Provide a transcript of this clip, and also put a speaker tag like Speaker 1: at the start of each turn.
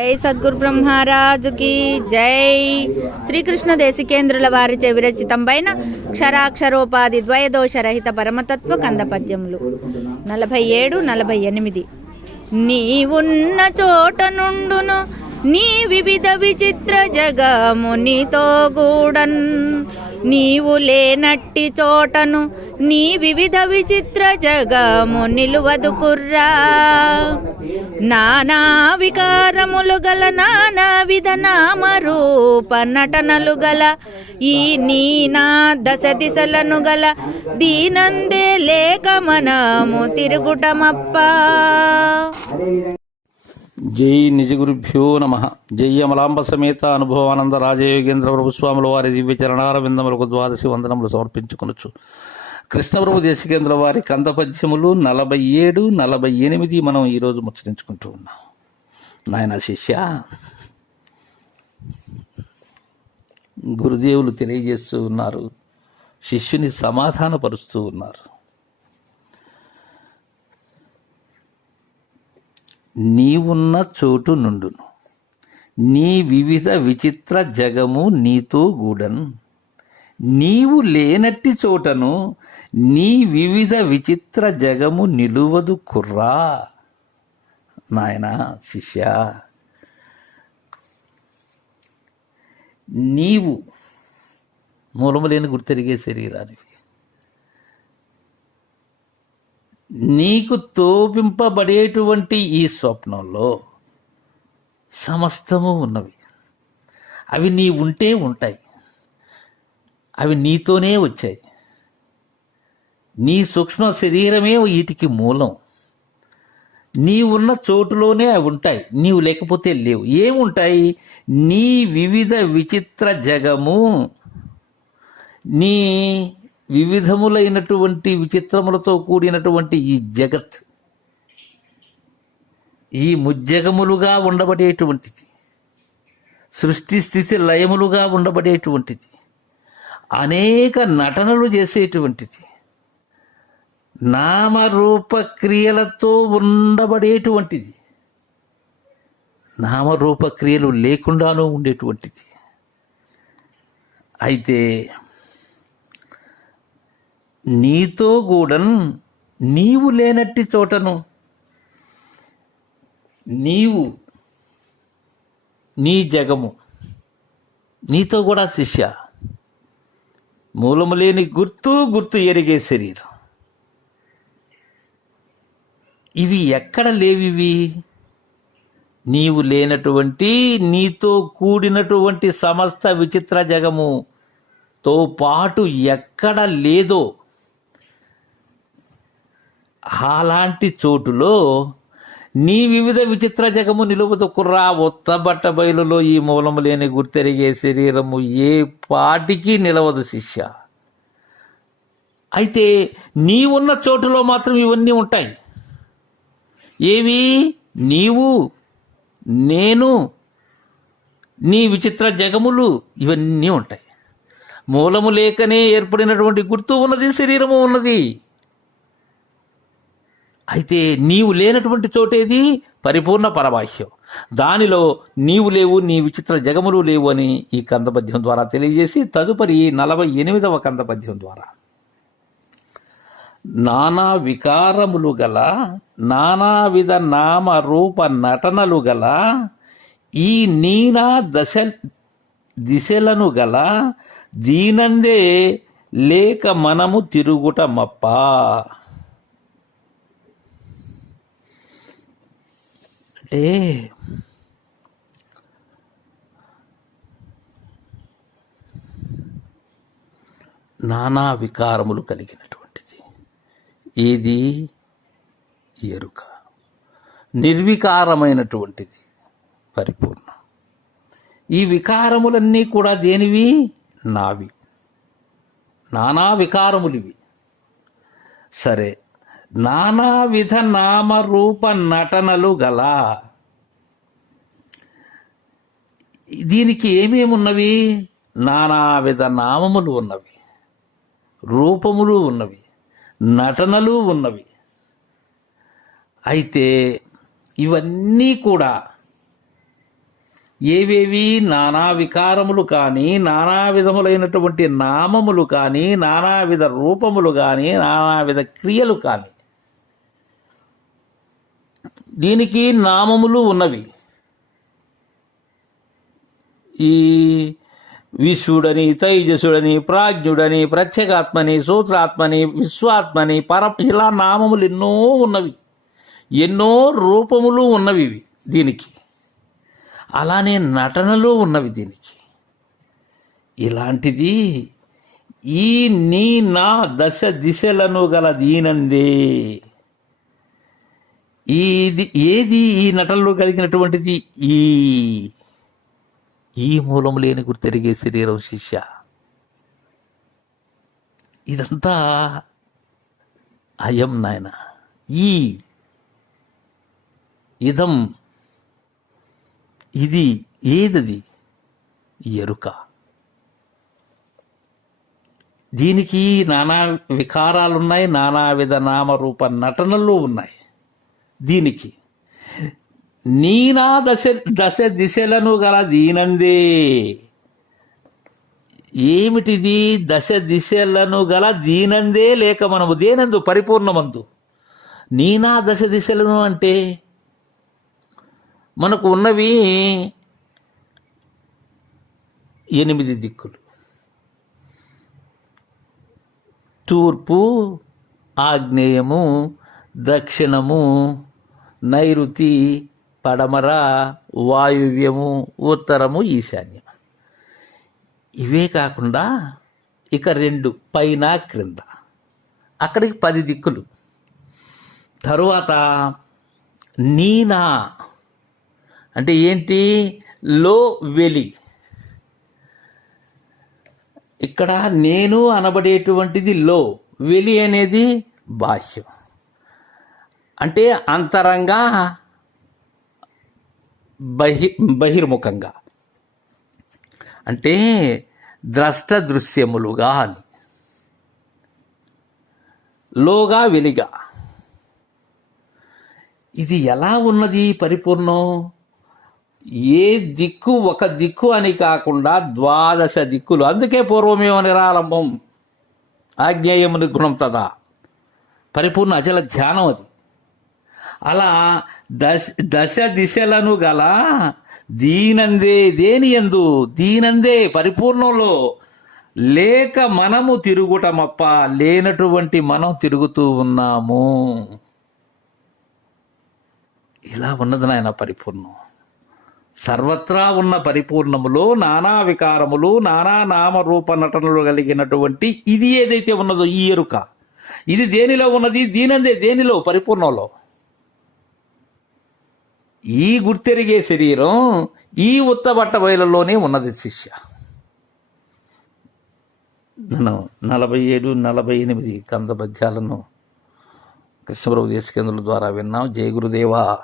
Speaker 1: జై సద్గురు బ్రహ్మరాజుకి జై. శ్రీకృష్ణ దేశికేంద్రుల వారిచే విరచితంపైన క్షరాక్షరోపాధి ద్వయదోషరహిత పరమతత్వ కందపద్యములు. నలభై ఏడు నలభై ఎనిమిది. నీవున్న చోట నుండును నీ వివిధ విచిత్ర జగము నీతో గూడన్. నీవు లేనట్టి చోటను నీ వివిధ విచిత్ర జగము నిలువదు కుర్రా. నానా వికారములు గల నానా విధ నామ రూప నటనలు గల ఈ నీ నా దశ దిశలను గల దీనందే లేక మనము తిరుగుటమప్ప.
Speaker 2: జై నిజగురుభ్యో నమ. జై అమలాంబ సమేత అనుభవానంద రాజయోగేంద్ర ప్రభుస్వాముల వారి దివ్య చరణార విందములకు ద్వాదశి వందనములు సమర్పించుకొనొచ్చు కృష్ణప్రభు దేశికేంద్ర వారి కందపద్యములు నలభై ఏడు నలభై ఎనిమిది మనం ఈరోజు ముచ్చరించుకుంటూ ఉన్నాం. నాయన శిష్య గురుదేవులు తెలియజేస్తూ ఉన్నారు శిష్యుని సమాధానపరుస్తూ ఉన్నారు. నీవున్న చోటు నుండును. నీ వివిధ విచిత్ర జగము నీతో గూడన్. నీవు లేనట్టి చోటను నీ వివిధ విచిత్ర జగము నిలువదు కుర్రా. నాయన శిష్య నీవు మూలము లేని గుర్తెరిగే శరీరానివి. నీకు తోపింపబడేటువంటి ఈ స్వప్నంలో సమస్తము ఉన్నవి. అవి నీ ఉంటే ఉంటాయి. అవి నీతోనే వచ్చాయి. నీ సూక్ష్మ శరీరమే వీటికి మూలం. నీవున్న చోటులోనే అవి ఉంటాయి. నీవు లేకపోతే లేవు. ఏముంటాయి? నీ వివిధ విచిత్ర జగము. నీ వివిధములైనటువంటి విచిత్రములతో కూడినటువంటి ఈ జగత్. ఈ ముజ్జగములుగా ఉండబడేటువంటిది. సృష్టి స్థితి లయములుగా ఉండబడేటువంటిది. అనేక నటనలు చేసేటువంటిది. నామరూప క్రియలతో ఉండబడేటువంటిది. నామరూప క్రియలు లేకుండానూ ఉండేటువంటిది. అయితే నీతో కూడన్ నీవు లేనట్టి చోటను నీవు నీ జగము నీతో కూడా శిష్య మూలము లేని గుర్తు గుర్తు ఎరిగే శరీరం. ఇవి ఎక్కడ లేవివి? నీవు లేనటువంటి నీతో కూడినటువంటి సమస్త విచిత్ర జగముతో పాటు ఎక్కడ లేదో అలాంటి చోటులో నీ వివిధ విచిత్ర జగము నిలువదు కుర్రా. ఉత్త బట్ట బయలులో ఈ మూలము లేని గుర్తెరిగే శరీరము ఏ పాటికి నిలవదు శిష్య. అయితే నీ ఉన్న చోటులో మాత్రం ఇవన్నీ ఉంటాయి. ఏవి? నీవు నేను నీ విచిత్ర జగములు ఇవన్నీ ఉంటాయి. మూలము లేకనే ఏర్పడినటువంటి గుర్తు ఉన్నది శరీరము ఉన్నది. అయితే నీవు లేనటువంటి చోటేది పరిపూర్ణ పరబాహ్యం. దానిలో నీవు లేవు నీ విచిత్ర జగములు లేవు అని ఈ కందపద్యం ద్వారా తెలియజేసి తదుపరి నలభై ఎనిమిదవ కందపద్యం ద్వారా. నానా వికారములు గల నానావిధ నామ రూప నటనలు గల ఈ నీనా దశ దిశలను గల దీనందే లేక మనము తిరుగుట మప్ప అంటే నానా వికారములు కలిగినటువంటిది. ఏది? ఎరుక. నిర్వికారమైనటువంటిది. పరిపూర్ణం. ఈ వికారములన్నీ కూడా దేనివి? నావి. నానా వికారములివి. సరే నానా విధ నామ రూప నటనలు గల. దీనికి ఏమేమి ఉన్నవి? నానా విధ నామములు ఉన్నవి. రూపములు ఉన్నవి. నటనలు ఉన్నవి. అయితే ఇవన్నీ కూడా ఏవేవి? నానా వికారములు కానీ నానా విధములైనటువంటి నామములు కానీ నానావిధ రూపములు కానీ నానావిధ క్రియలు కానీ దీనికి నామములు ఉన్నవి. ఈ విశ్వడని తైజసుడని ప్రాజ్ఞుడని ప్రత్యేగాత్మని సూత్రాత్మని విశ్వాత్మని పర ఇలా నామములు ఎన్నో ఉన్నవి. ఎన్నో రూపములు ఉన్నవి ఇవి దీనికి. అలానే నటనలు ఉన్నవి దీనికి. ఇలాంటిది ఈ నీ నా దశ దిశలను గల దీనందే. ఇది ఏది ఈ నటనలో కలిగినటువంటిది? ఈ ఈ మూలం లేని గుర్తెరిగే శరీరం శిష్య. ఇదంతా అయం నాయన. ఈ ఇదం ఇది ఏదది? ఎరుక. దీనికి నానా వికారాలున్నాయి నానా విధ నామరూప నటనలు ఉన్నాయి. దీనికి. నీనా దశ దశ దిశలను గల దీనందే. ఏమిటిది దశ దిశలను గల దీనందే లేక మనము దేనందు పరిపూర్ణమందు? నీనా దశ దిశలను అంటే మనకు ఉన్నవి ఎనిమిది దిక్కులు. తూర్పు ఆగ్నేయము దక్షిణము నైరుతి పడమర వాయువ్యము ఉత్తరము ఈశాన్యం. ఇవే కాకుండా ఇక రెండు పైన క్రింద. అక్కడికి పది దిక్కులు. తరువాత నీనా. అంటే ఏంటి? లో వెలి. ఇక్కడ నేను అనబడేటువంటిది లో. వెలి అనేది బాహ్యం. అంటే అంతరంగా బహి బహిర్ముఖంగా. అంటే ద్రష్ట దృశ్యములుగా అని లోగా వెలిగా. ఇది ఎలా ఉన్నది పరిపూర్ణం? ఏ దిక్కు ఒక దిక్కు అని కాకుండా ద్వాదశ దిక్కులు. అందుకే పూర్వమేవ నిరాలంబం. ఆజ్ఞేయముని గుణం తదా. పరిపూర్ణ అచల ధ్యానం అది. అలా దశ దశ దిశలను గల దీనందే దేని ఎందు దీనందే పరిపూర్ణంలో లేక మనము తిరుగుటమప్ప లేనటువంటి మనం తిరుగుతూ ఉన్నాము. ఇలా ఉన్నది నాయన పరిపూర్ణం. సర్వత్రా ఉన్న పరిపూర్ణములో నానా వికారములు నానా నామరూప నటనలు కలిగినటువంటి ఇది ఏదైతే ఉన్నదో ఈ ఎరుక. ఇది దేనిలో ఉన్నది? దీనందే దేనిలో? పరిపూర్ణంలో. ఈ గుర్తెరిగే శరీరం ఈ ఉత్తబట్ట బయలులోనే ఉన్నది శిష్య. మనం నలభై ఏడు నలభై ఎనిమిది కంద పద్యాలను కృష్ణప్రభు దేశకేంద్రుల ద్వారా విన్నాం. జయ గురుదేవా.